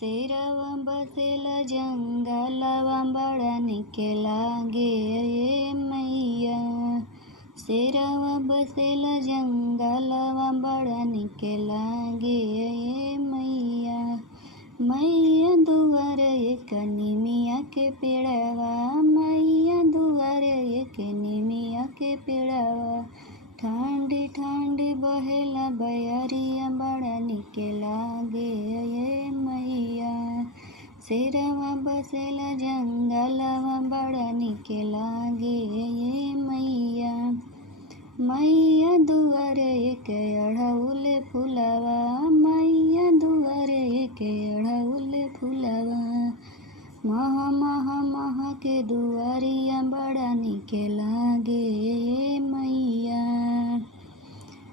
शेरवा बसेला जंगलवा बड़ा निके लागे ये मैया। शेरवा बसेला जंगलवा बड़ा निके लागे ये मैया। मैया दुआर एक निमिया के पेड़वा, मैया दुआर एक निमिया के पेड़वा। ठंडी ठंडी बहेला बयरिया बड़ा निके लागे ये मैया। शेरवा बसेला जंगलवा बड़ा निके लागे ये मैया। मैया दुआर एक अढ़उल फुलवा, मैया दुआर एक अढ़उल फुलवा। महा महा महा के दुआरिया बड़ा निके लागे ये मैया।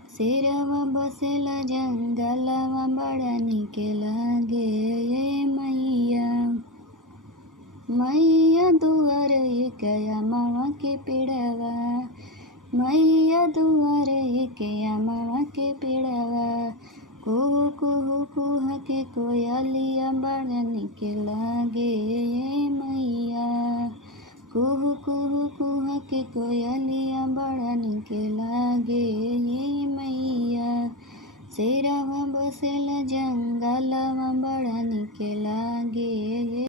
शेरवा बसेला जंगलवा बड़ा निके लागे ये मैया। मैया दुआर एक अमवा के पेड़वा, मैया दुआर एक अमवा के पेड़वा। कुहू कुहू कुह के कोयलिया बड़ा निके लागे ये मैया। कुहू कुहू कुह के कोयलिया बड़ा निके लागे ये मैया। शेरवा बसेला जंगलवा बड़ा निके लागे ये